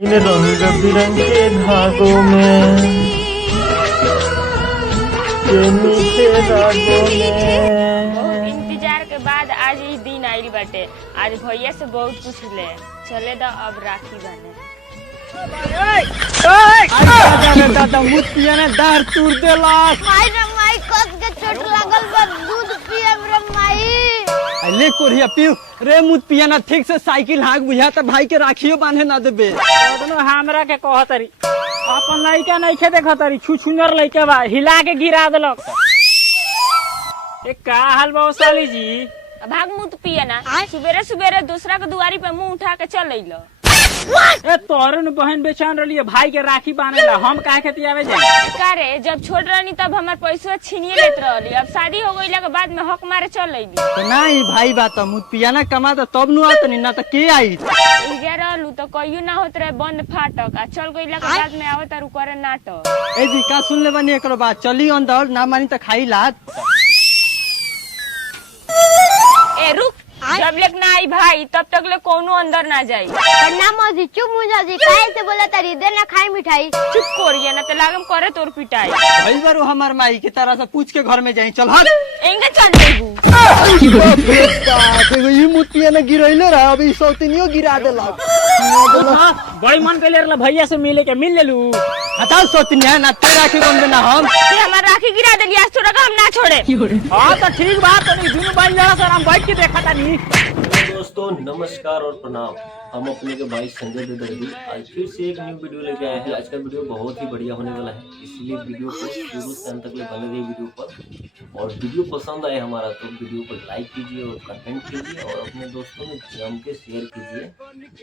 इन रंग बिरंगे धागों में के मीठे रागों में। इंतजार के बाद आज ही दिन आइल बाटे। आज भैया से बहुत कुछ ले चले द अब राखी बने। दादा मुतिया ने दार तूर देलक। माई रे माई कस के चोट लागल बा, दूध पियब रे माई। ले कोरिया पियो रे मुत पिया ना ठीक से साइकिल हाँक बुझा त भाई के राखियो बांधे ना देबे। दोनों हमरा के कहतरी अपन लइका नहीं खे देखतरी छुछुनर लइका बा हिला के गिरा देलक। एक का हाल बा साली जी? भाग मुँह तो पिए ना, सुबेरे सुबेरे दूसरा के दुआरी पे मुंह उठा के चल अइलो। ए तोरे न बहन बेचान रही भाई के राखी बांधेला हम काहे के तियावे जाए? का रे जब छोट रहनी तब हमार पैसा छीनिए लेत रहली, अब शादी हो गइला के बाद में हक मारे चल अइली। तो नहीं भाई बात मुत पिया ना कमा त तब नु आत ना त के आई। इगे रहलू तो कहियो ना होत रहे बंद फाटक, आ चल गइला के बाद में आवत रु करे नाटक। ए जी का सुन ले बनी एकरो बात चली अंदर ना मानी त खाई लात। ए रुक, जब लेक ना आई भाई तब तक ले कोनो अंदर ना जाई। ना मौजी चुप मुझा जी काहे से बोला तरी दे ना खाई मिठाई। चुप कोरिया ना ते लागम करे तोर पिटाई। भाई बारो हमार माई के तरह से पूछ के घर में जाई चल हट। एंगे चल देबू। देखो ये मुत पिया ना गिरइले रहा अभी सौतनियो गिरा देलक। बड़ी मन के ले भैया से मिले के मिल लेलू। हटाओ सौतनिया ना ते राखी बंधे ना हम। ते हमार राखी गिरा देली, आज तोरा का हम ना छोड़े। हां तो ठीक बात नहीं दुनु भाई जरा सर हम बैठ के देखा तानी। दोस्तों नमस्कार और प्रणाम। हम अपने के भाई संजय दर्दी आज फिर से एक न्यू वीडियो लेके आए हैं। आज का वीडियो बहुत ही बढ़िया होने वाला है, इसलिए वीडियो को शुरू से अंत तक बने रहिए वीडियो पर। और वीडियो पसंद आए हमारा तो वीडियो को लाइक कीजिए और कमेंट कीजिए और अपने दोस्तों में जम के शेयर कीजिए।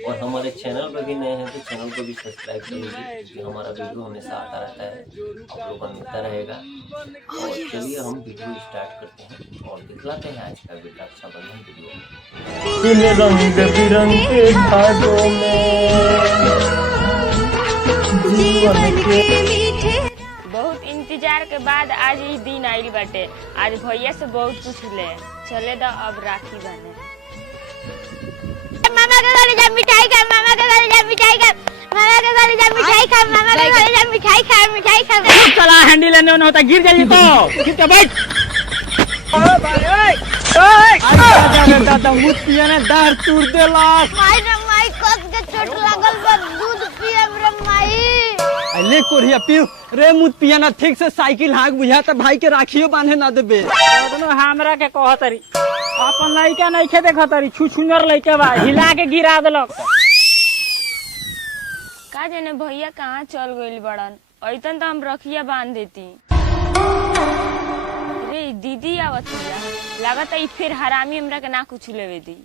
और हमारे चैनल पर भी नए हैं तो चैनल को भी सब्सक्राइब कर लीजिए, क्योंकि हमारा वीडियो हमेशा आता रहता है, आप लोगों को मिलता रहेगा। और चलिए हम वीडियो स्टार्ट करते हैं और दिखलाते हैं आज का रक्षाबंधन वीडियो। इन रंग बिरंगे धागों में जीवन के। बहुत इंतजार के बाद आज ही दिन आइल बाटे। आज भैया से बहुत कुछ ले चले द अब राखी बने। मामा के घर जा मिठाई खा, मामा के घर जा मिठाई खा, मामा के घर जा मिठाई खा, मामा के घर जा मिठाई खा, मिठाई खा। चला हैंडल लेने होता गिर जाइए तो ठीक है बैठ। दादा मुत पिया ने दार तूर देलक। माई रे माई कस के चोट लागल बा, दूध पियब रे माई। ले कोरिया पियो रे मुत पिया ना ठीक से साइकिल हाँक बुझा त भाई के राखियो बांधे ना देबे। दोनों हमरा के कहतरी अपन लइका नहीं खे देखतरी छुछुनर लइका बा हिला के गिरा देलक। का जाने भैया कहाँ चल गइल बड़न, ऐतन तो हम रखिया बांध देती। रे दीदी आवत लागत है फिर हरामी हमरा के ना कुछ लेवे दी।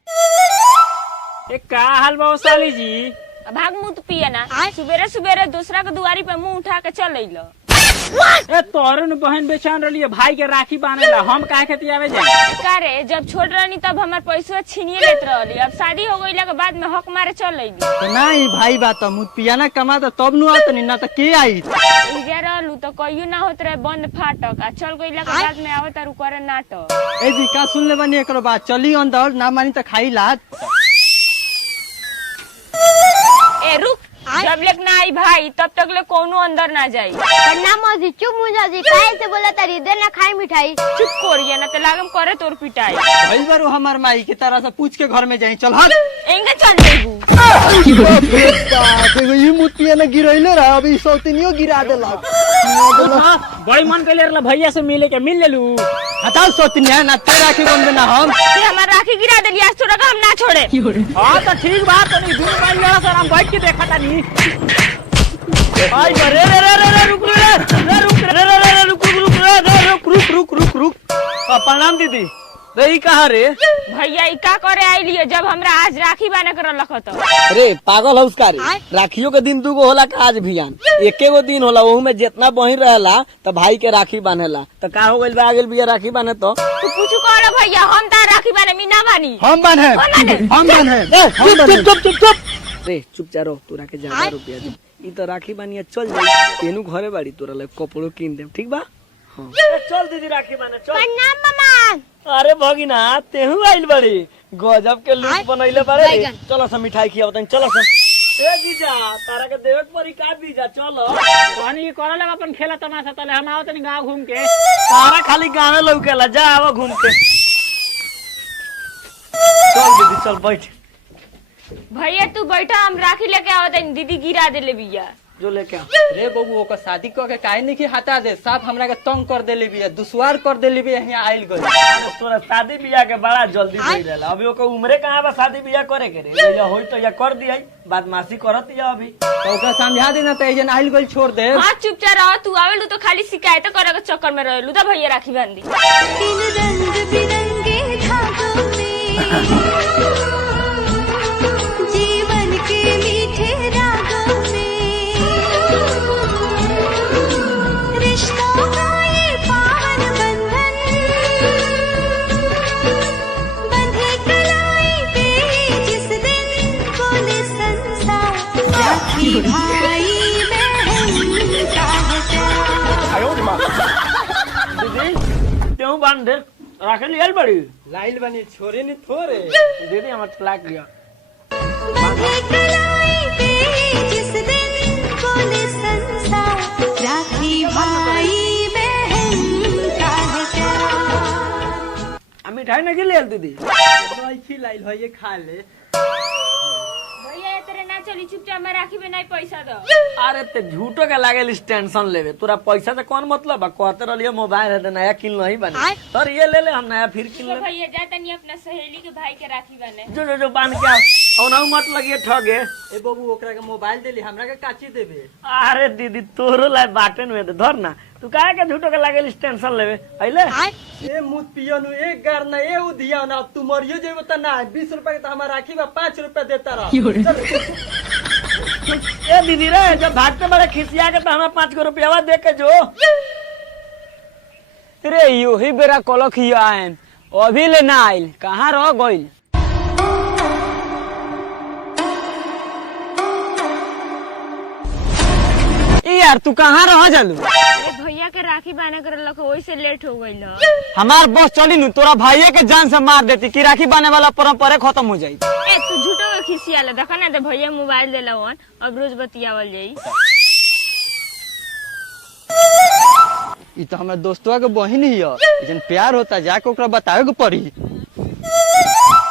एक का हाल बा साली जी? भाग मुँह तो पिए ना, सुबेरे सुबेरे दूसरा के दुआरी पे मुंह उठा के चल अइलो। ए तोरे न बहन बेचान रही भाई के राखी बांधेला हम काहे के तियावे जाए? का रे जब छोट रहनी तब हमार पैसा छीनिए लेत रहली, अब शादी हो गइला के बाद में हक मारे चल अइली। तो नहीं भाई बात मुत पिया ना कमा त तब नु आत ना त के आई। इगे रहलू तो कहियो ना होत रहे बंद फाटक, आ चल गइला के बाद में आवत रु करे नाटक। ए जी का सुन ले बनी एकरो बात चली अंदर ना मानी त खाई लात। ए रुक, जब लेक ना आई भाई तब तक ले कोनो अंदर ना जाई। ना मौजी चुप मुझा जी काहे से बोला तरी दे ना खाई मिठाई। चुप कोरिया ना ते लागम करे तोर पिटाई। भाई बारो हमार माई के तरह से पूछ के घर में जाई चल हट। एंगे चल देबू। देखो ये मुत पिया ना गिरइले रहा अभी सौतनियो गिरा देलक। बड़ी मन के ले भैया से मिले के मिल लेलू। हटाओ सौतनिया ना ते राखी बंधे ना हम। ते हमार राखी गिरा देली, आज तोरा का हम ना छोड़े। हां तो ठीक बात नहीं दुनु भाई जरा सर हम बैठ के देखा तानी। आई रे रे रे रे रुक रे रुक रे रे रे रुक रुक रुक रुक रुक रुक। प्रणाम दीदी। रही कहाँ रे? भैया ई का करे आइलिए जब हमरा आज राखी बाने कर लखत। अरे पागल हौस का रे? राखियों के दिन दूगो होला का आज भियान एके गो दिन होला, ओहू में जितना बहिन रहेला तो भाई के राखी बांधेला। तो का हो गइल बा आगे बिया राखी बांधे तो तू पूछू कर भैया हम ता राखी बाने मी ना बानी। हम बांधे हम बांधे। चुप चुप चुप रे चुप चारो तोरा के ज्यादा रुपया दे। ई तो राखी बानिया चल जाई तेनू घरे बाड़ी तोरा ले कपड़ो किन दे ठीक बा। चल दीदी राखी बांधे चल। प्रणाम मामा। अरे भगिना तेहू आइल बड़ी गजब के लुक बनैले बारे। चलो सब मिठाई खियावतन चलो सब। ए जीजा तारा के देवे के परी का जीजा चलो कहनी की करे लगा अपन खेला तमाशा तले हम आओ तनी गांव घूम के। तारा खाली गाँव लौकेला जा आवा घूम के। चल दीदी चल बैठ भैया तू बैठा हम राखी लेके आवत हनी दीदी गिरा देले बिया जो लेके आ। रे बबू ओकर शादी क के काहे नहीं हटा दे साफ हमरा के तंग कर देले बिया दुश्वार कर देले बिया यहाँ आइल गई। अरे तोरा शादी बियाह के बड़ा जल्दी दे देला अभी ओकर उम्रे कहां बा शादी बियाह करे के रे या होई तो या कर दिया बदमाशी करत या अभी तो ओकरा समझा देना त एजन आइल गई छोड़ दे। हाँ चुपचाप रह तू आवेलू तो खाली शिकायत करे के चक्कर में रहेलू तो भैया राखी बांधी तीन रंग बिरंगे धागों में जीवन के मीठे रागों में रिश्तों का ये पावन बंधन बंधे कलाई पे जिस दिन बोले संसार राखी भाई बहन का है प्यार। दीदी क्यों बांध दे राखे लियल बड़ी लाइल बनी छोरे नहीं थोरे। दीदी हमर तलाक लिया बंधे कलाई पे जिस दिन बोले संसार राखी भाई बहन का है प्यार। आ मिठाई नहीं लियल दीदी दही लाइल है ये खा ले। भैया तेरे ना चली चुपचाप मैं राखी में नहीं पैसा दो। अरे ते झूठो के लागेल टेंशन लेवे तोरा पैसा से कौन मतलब बा कहते रहलिए मोबाइल है तो नया किन नहीं बने सर ये ले ले हम नया फिर किन ले भैया जा तनी अपना सहेली के भाई के राखी बने जो बांध के और ना मत लगिए ठगे। ए बबू ओकरा के मोबाइल देली हमरा के काची देबे। अरे दीदी तोरो ला बाटन में धर ना तू काहे के झूठो के लागेल टेंशन लेवे अइले ए मुत पियनु एक गार ना ए उधिया ना तू मरियो जेबो त ना 20 रुपया के त हमरा राखी बा 5 रुपया देता रह। ए दीदी रे जब भागते बड़े खिसिया के तो हमें 5 रुपया दे के जो रे यो ही बेरा कलक ही आएन अभी ले ना आइल कहाँ रह गइल। यार तू कहाँ रह जालू अरे भैया के राखी बांधे कर लख वही से लेट हो गई हमार बस चली नु तोरा भाइये के जान से मार देती कि राखी बांधने वाला परंपरा खत्म हो जाई। ए तू झूठो के खिसिया ले देखा ना दे भैया मोबाइल देला वन अब रोज बतियावल जाई। ई तो हमरा दोस्तवा के बहिन ही है जन प्यार होता जाके ओकरा बतावे के पड़ी।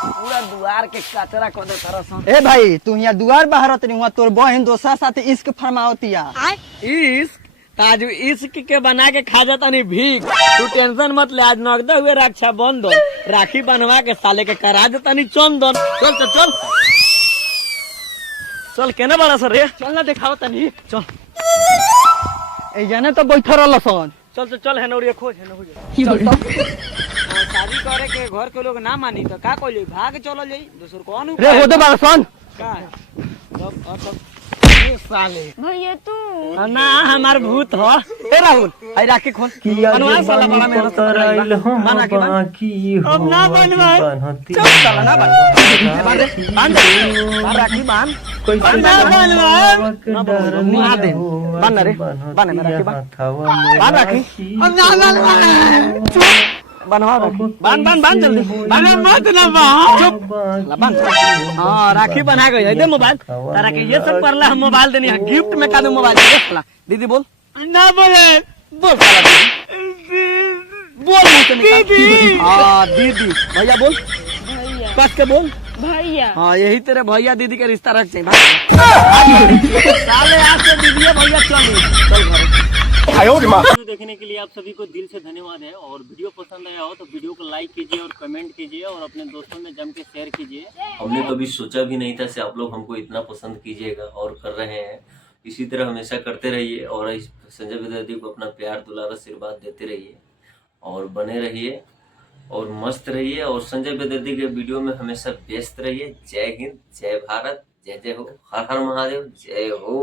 पूरा दुआर के कचरा कर दे तरसन। ए भाई तू यहाँ दुआर बाहर होत नहीं हुआ तोर बहन दोसरा साथे इश्क फरमावतिया। इश्क ताज इश्क के बना के खा जाता नहीं भीख तू टेंशन मत ले आज नगदे हुए रक्षा बंधन राखी बनवा के साले के करा देता नहीं चंदन चल तो चल चल केने बड़ा सर रे चल ना दिखाओ तनी चल ए जाने तो बैठ रहल सन। चल तो चल है नौरिया खोज है नौरिया चल तो शादी करे के घर के लोग ना मानी तो का कोई भाग चलो जाई दूसर कौन रे होदे बार सन का अब साले भैया तू ना हमार भूत हो ए राहुल आई राखी खोल बनवा साला बड़ा मेहनत कराइल बना के बन अब ना बनवा चल साला ना बांध राखी बांध कोई ना बनवा मुआ दे बन रे बन मेरा राखी बांध राखी अब ना बनवा बनवा राखी बांध जल्दी बना मत ना चुप बांध हां राखी बना गई दे मोबाइल तारा के ये सब करला हम मोबाइल देनी है गिफ्ट में का दे मोबाइल दे साला दीदी बोल ना बोले बोल साला बोल दीदी हां दीदी भैया बोल भैया कस के बोल भैया हाँ यही तेरे भैया दीदी के रिश्ता रख चाहिए साले आज से दीदी भैया चल घर वीडियो देखने के लिए आप सभी को दिल से धन्यवाद है और वीडियो पसंद आया हो तो वीडियो को लाइक कीजिए और कमेंट कीजिए और अपने दोस्तों में जम के शेयर कीजिए। हमने कभी सोचा भी नहीं था कि आप लोग हमको इतना पसंद कीजिएगा और कर रहे हैं। इसी तरह हमेशा करते रहिए और इस संजय बेदर्दी को अपना प्यार दुलार आशीर्वाद देते रहिए और बने रहिए और मस्त रहिए और संजय बेदर्दी के वीडियो में हमेशा व्यस्त रहिए। जय हिंद, जय भारत, जय जय हो, हर हर महादेव, जय हो।